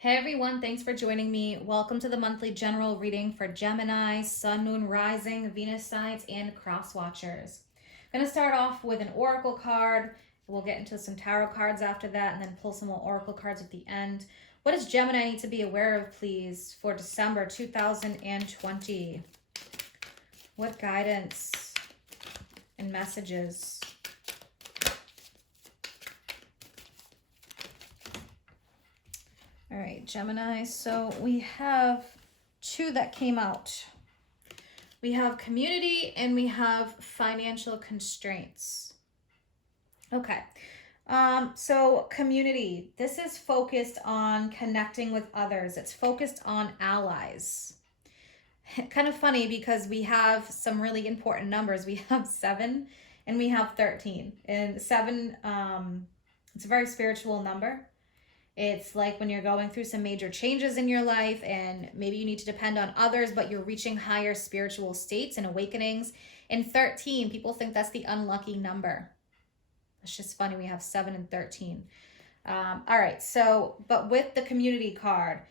Hey everyone, thanks for joining me. Welcome to the monthly general reading for Gemini, Sun, Moon, Rising, Venus signs, and cross watchers. I'm going to start off with an oracle card. We'll get into some tarot cards after that and then pull some more oracle cards at the end. What does Gemini need to be aware of, please, for December 2020? What guidance and messages? All right, Gemini. So we have two that came out. We have community and we have financial constraints. Okay. So community, this is focused on connecting with others. It's focused on allies. Kind of funny because we have some really important numbers. We have 7 and we have 13. And 7, it's a very spiritual number. It's like when you're going through some major changes in your life and maybe you need to depend on others, but you're reaching higher spiritual states and awakenings. And 13, people think that's the unlucky number. It's just funny. We have 7 and 13. All right. So, but with the community card,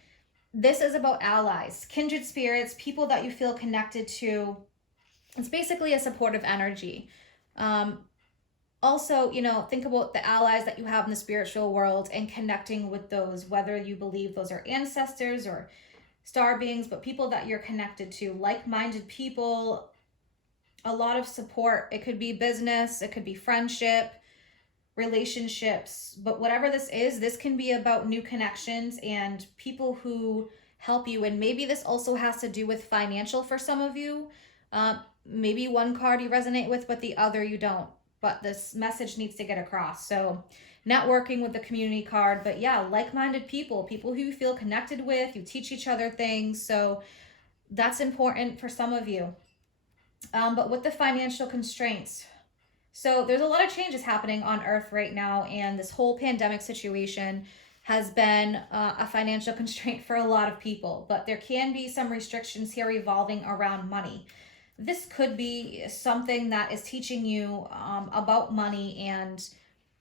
this is about allies, kindred spirits, people that you feel connected to. It's basically a supportive energy. Also, think about the allies that you have in the spiritual world and connecting with those, whether you believe those are ancestors or star beings, but people that you're connected to, like-minded people, a lot of support. It could be business, it could be friendship, relationships, but whatever this is, this can be about new connections and people who help you. And maybe this also has to do with financial for some of you. Maybe one card you resonate with, but the other you don't. But this message needs to get across. So networking with the community card, but yeah, like-minded people who you feel connected with, you teach each other things. So that's important for some of you. But with the financial constraints, so there's a lot of changes happening on Earth right now, and this whole pandemic situation has been a financial constraint for a lot of people, but there can be some restrictions here revolving around money. This could be something that is teaching you about money and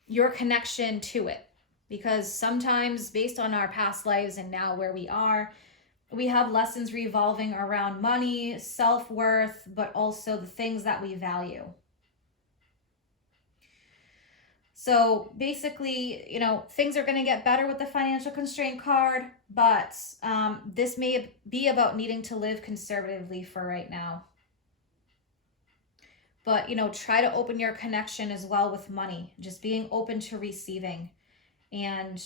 your connection to it. Because sometimes based on our past lives and now where we are, we have lessons revolving around money, self-worth, but also the things that we value. So basically, things are going to get better with the financial constraint card, but this may be about needing to live conservatively for right now. But, try to open your connection as well with money, just being open to receiving and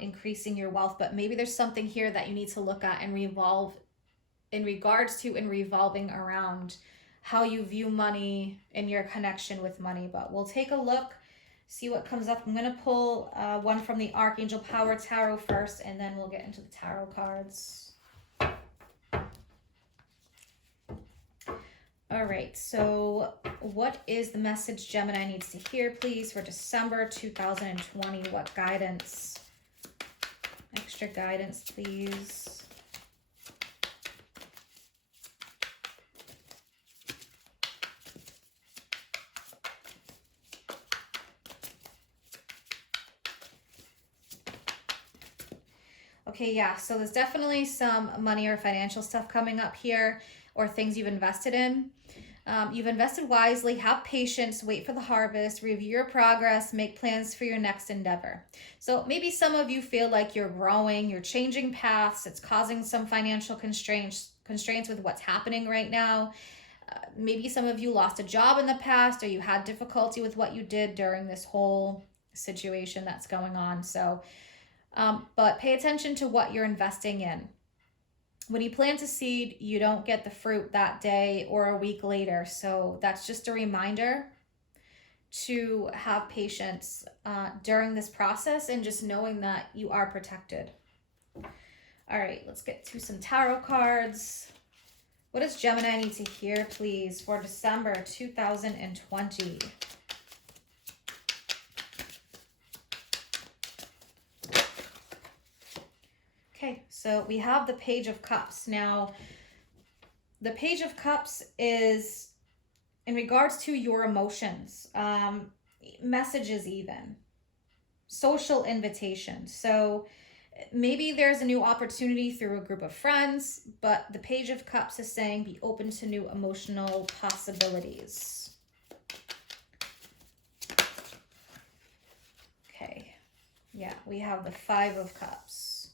increasing your wealth. But maybe there's something here that you need to look at and revolve in regards to and revolving around how you view money and your connection with money. But we'll take a look, see what comes up. I'm going to pull one from the Archangel Power Tarot first, and then we'll get into the tarot cards. All right, so what is the message Gemini needs to hear, please, for December 2020? What guidance? Extra guidance, please. Okay, yeah, so there's definitely some money or financial stuff coming up here, or things you've invested in. You've invested wisely, have patience, wait for the harvest, review your progress, make plans for your next endeavor. So maybe some of you feel like you're growing, you're changing paths, it's causing some financial constraints with what's happening right now. Maybe some of you lost a job in the past, or you had difficulty with what you did during this whole situation that's going on. So, but pay attention to what you're investing in. When you plant a seed, you don't get the fruit that day or a week later. So that's just a reminder to have patience during this process and just knowing that you are protected. All right, let's get to some tarot cards. What does Gemini need to hear, please, for December 2020? Okay, so we have the Page of Cups. Now, the Page of Cups is in regards to your emotions, messages even, social invitations. So Maybe there's a new opportunity through a group of friends, but the Page of Cups is saying be open to new emotional possibilities. Okay, yeah, we have the Five of Cups.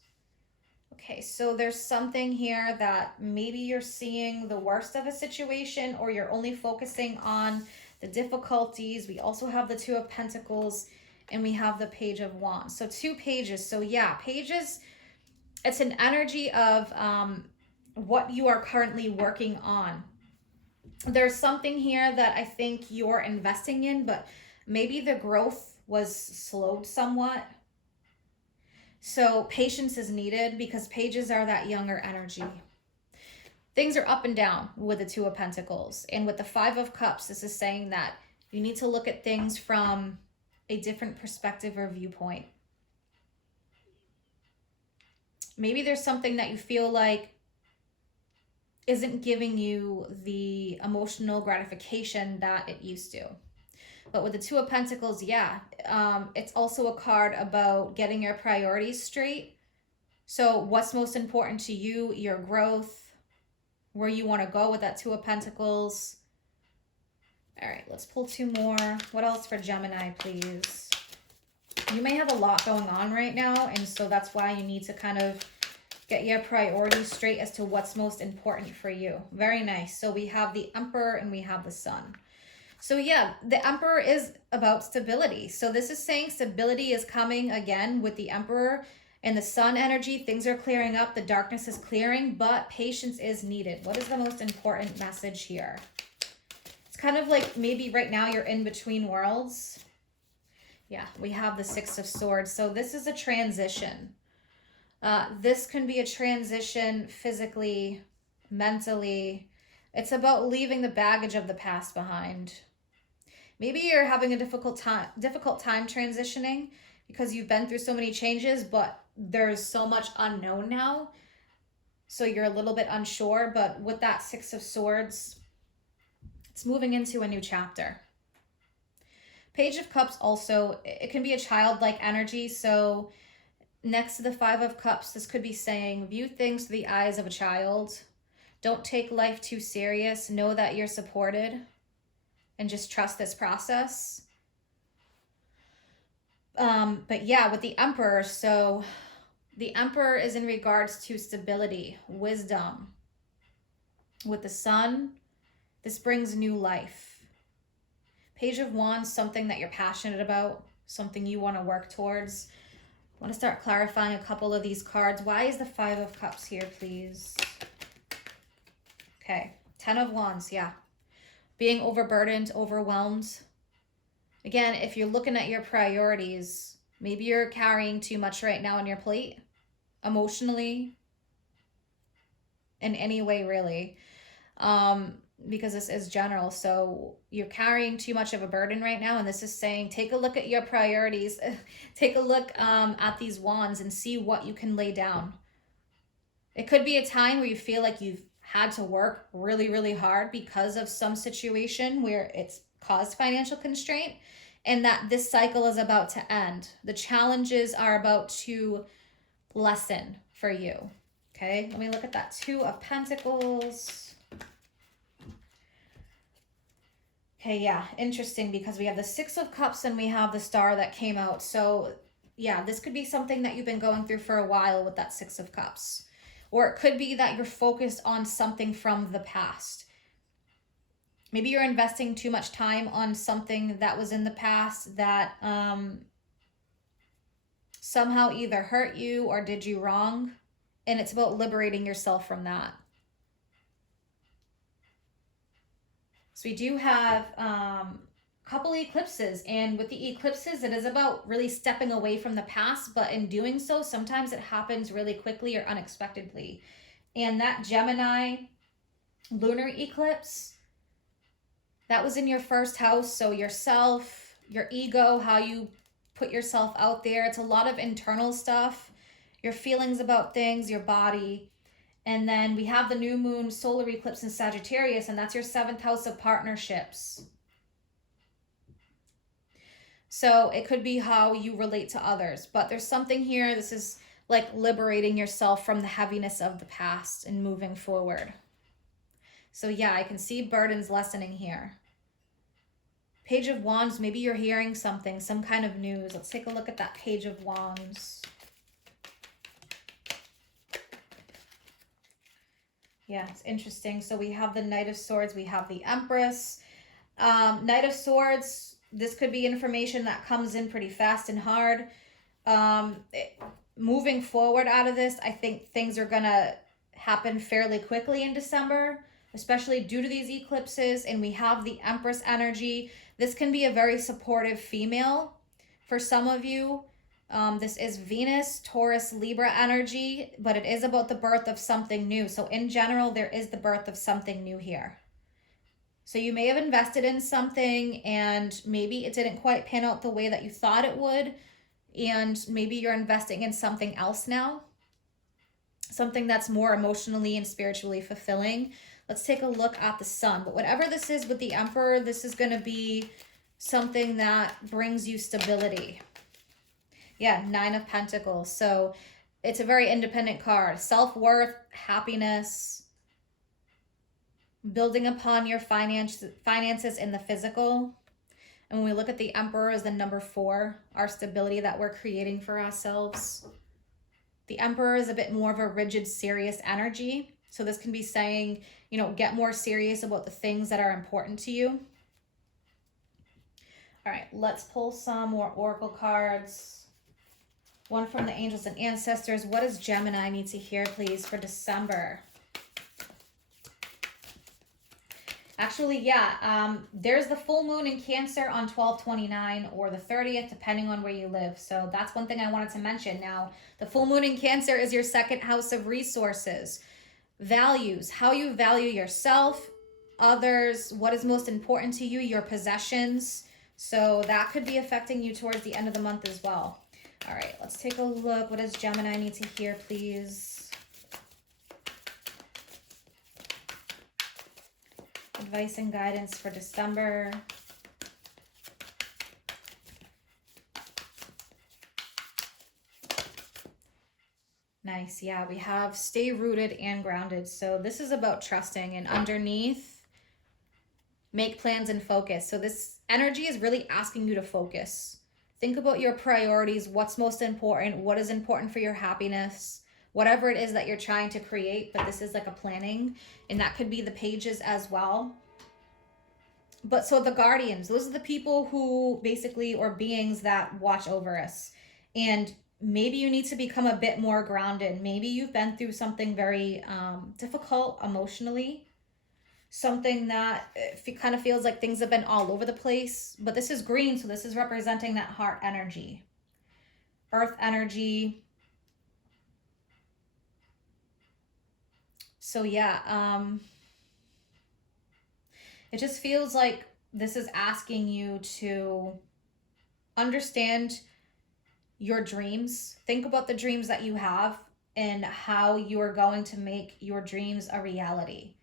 Okay, so there's something here that maybe you're seeing the worst of a situation, or you're only focusing on the difficulties. We also have the Two of Pentacles, and we have the Page of Wands. So 2 pages. So yeah, pages, it's an energy of what you are currently working on. There's something here that I think you're investing in, but maybe the growth was slowed somewhat. So patience is needed because pages are that younger energy. Things are up and down with the Two of Pentacles. And with the Five of Cups, this is saying that you need to look at things from a different perspective or viewpoint. Maybe there's something that you feel like isn't giving you the emotional gratification that it used to. But with the Two of Pentacles, yeah, it's also a card about getting your priorities straight. So what's most important to you, your growth, where you want to go with that Two of Pentacles. All right, let's pull 2 more. What else for Gemini, please? You may have a lot going on right now, and so that's why you need to kind of get your priorities straight as to what's most important for you. Very nice. So we have the Emperor and we have the Sun. So yeah, the Emperor is about stability. So this is saying stability is coming again with the Emperor and the Sun energy. Things are clearing up. The darkness is clearing, but patience is needed. What is the most important message here? It's kind of like maybe right now you're in between worlds. Yeah, we have the Six of Swords. So this is a transition. This can be a transition physically, mentally. It's about leaving the baggage of the past behind. Maybe you're having a difficult time transitioning because you've been through so many changes, but there's so much unknown now. So you're a little bit unsure, but with that Six of Swords, it's moving into a new chapter. Page of Cups also, it can be a childlike energy. So next to the Five of Cups, this could be saying, view things through the eyes of a child. Don't take life too serious. Know that you're supported and just trust this process. But yeah, with the Emperor, so the Emperor is in regards to stability, wisdom. With the Sun, this brings new life. Page of Wands, something that you're passionate about, something you want to work towards. I want to start clarifying a couple of these cards. Why is the Five of Cups here, please? Okay, 10 of Wands, yeah. Being overburdened, overwhelmed. Again, if you're looking at your priorities, maybe you're carrying too much right now on your plate, emotionally, in any way, really. Because this is general. So you're carrying too much of a burden right now. And this is saying, take a look at your priorities. Take a look at these wands and see what you can lay down. It could be a time where you feel like you've had to work really, really hard because of some situation where it's caused financial constraint, and that this cycle is about to end. The challenges are about to lessen for you. Okay, let me look at that Two of Pentacles. Okay, yeah, interesting, because we have the Six of Cups and we have the Star that came out. So yeah, this could be something that you've been going through for a while with that Six of Cups. Or it could be that you're focused on something from the past. Maybe you're investing too much time on something that was in the past that somehow either hurt you or did you wrong. And it's about liberating yourself from that. So we do have a couple eclipses, and with the eclipses, it is about really stepping away from the past, but in doing so, sometimes it happens really quickly or unexpectedly. And that Gemini lunar eclipse, that was in your first house, so yourself, your ego, how you put yourself out there. It's a lot of internal stuff, your feelings about things, your body. And then we have the new moon solar eclipse in Sagittarius, and that's your 7th house of partnerships. So it could be how you relate to others. But there's something here. This is like liberating yourself from the heaviness of the past and moving forward. So yeah, I can see burdens lessening here. Page of Wands, maybe you're hearing something, some kind of news. Let's take a look at that Page of Wands. Yeah, it's interesting. So we have the Knight of Swords, we have the Empress. Knight of Swords, this could be information that comes in pretty fast and hard. Moving forward out of this, I think things are going to happen fairly quickly in December, especially due to these eclipses. And we have the Empress energy. This can be a very supportive female for some of you. This is Venus, Taurus, Libra energy, but it is about the birth of something new. So in general, there is the birth of something new here. So you may have invested in something and maybe it didn't quite pan out the way that you thought it would. And maybe you're investing in something else now. Something that's more emotionally and spiritually fulfilling. Let's take a look at the Sun. But whatever this is with the Emperor, this is going to be something that brings you stability. Yeah, 9 of Pentacles. So it's a very independent card. Self-worth, happiness, building upon your finances in the physical. And when we look at the Emperor as the number 4, our stability that we're creating for ourselves. The Emperor is a bit more of a rigid, serious energy. So this can be saying, you know, get more serious about the things that are important to you. All right, let's pull some more oracle cards. One from the angels and ancestors. What does Gemini need to hear, please, for December? Actually, yeah, there's the full moon in Cancer on 12/29 or the 30th, depending on where you live. So that's one thing I wanted to mention. Now, the full moon in Cancer is your second house of resources, values, how you value yourself, others, what is most important to you, your possessions. So that could be affecting you towards the end of the month as well. All right, let's take a look. What does Gemini need to hear, please? Advice and guidance for December. Nice. Yeah, we have stay rooted and grounded. So this is about trusting, and underneath, make plans and focus. So this energy is really asking you to focus. Think about your priorities, what's most important, what is important for your happiness, whatever it is that you're trying to create, but this is like a planning, and that could be the pages as well. But so the guardians, those are the people who basically, or beings that watch over us. And maybe you need to become a bit more grounded. Maybe you've been through something very difficult emotionally, something that it kind of feels like things have been all over the place. But this is green, so this is representing that heart energy, earth energy. So yeah, it just feels like this is asking you to understand your dreams. Think about the dreams that you have and how you are going to make your dreams a reality.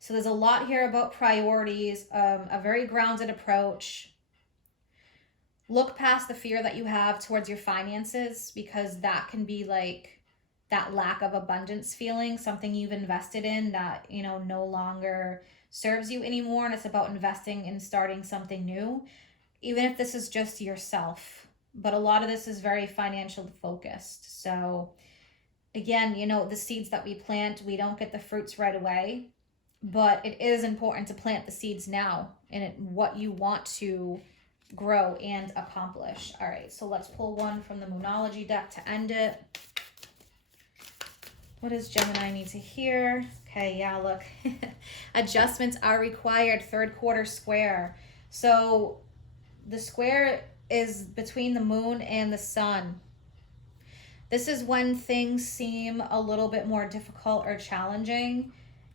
So there's a lot here about priorities, a very grounded approach. Look past the fear that you have towards your finances, because that can be like that lack of abundance feeling, something you've invested in that, you know, no longer serves you anymore. And it's about investing in starting something new, even if this is just yourself. But a lot of this is very financial focused. So again, you know, the seeds that we plant, we don't get the fruits right away. But it is important to plant the seeds now in what you want to grow and accomplish. All right, so let's pull one from the Moonology deck to end it. What does Gemini need to hear? Okay, yeah, look. Adjustments are required, third quarter square. So the square is between the moon and the sun. This is when things seem a little bit more difficult or challenging.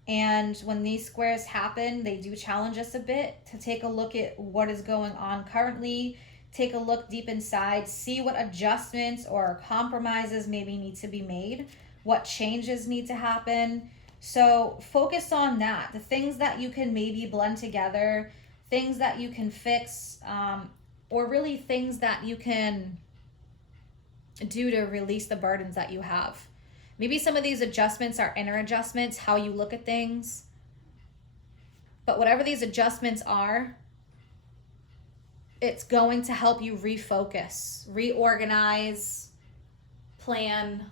And when these squares happen, they do challenge us a bit to take a look at what is going on currently, take a look deep inside, see what adjustments or compromises maybe need to be made, what changes need to happen. So focus on that, the things that you can maybe blend together, things that you can fix, or really things that you can do to release the burdens that you have. Maybe some of these adjustments are inner adjustments, how you look at things. But whatever these adjustments are, it's going to help you refocus, reorganize, plan,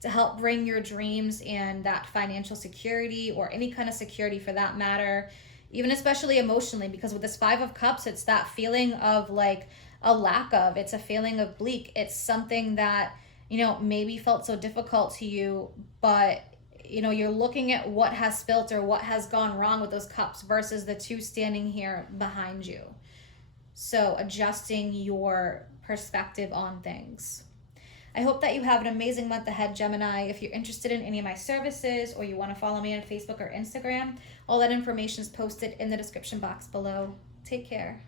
to help bring your dreams and that financial security, or any kind of security for that matter, even especially emotionally, because with this Five of Cups, it's that feeling of like a lack of, it's a feeling of bleak. It's something that, you know, maybe felt so difficult to you, but you know, you're looking at what has spilt or what has gone wrong with those cups versus the two standing here behind you. So adjusting your perspective on things. I hope that you have an amazing month ahead, Gemini. If you're interested in any of my services, or you want to follow me on Facebook or Instagram, all that information is posted in the description box below. Take care.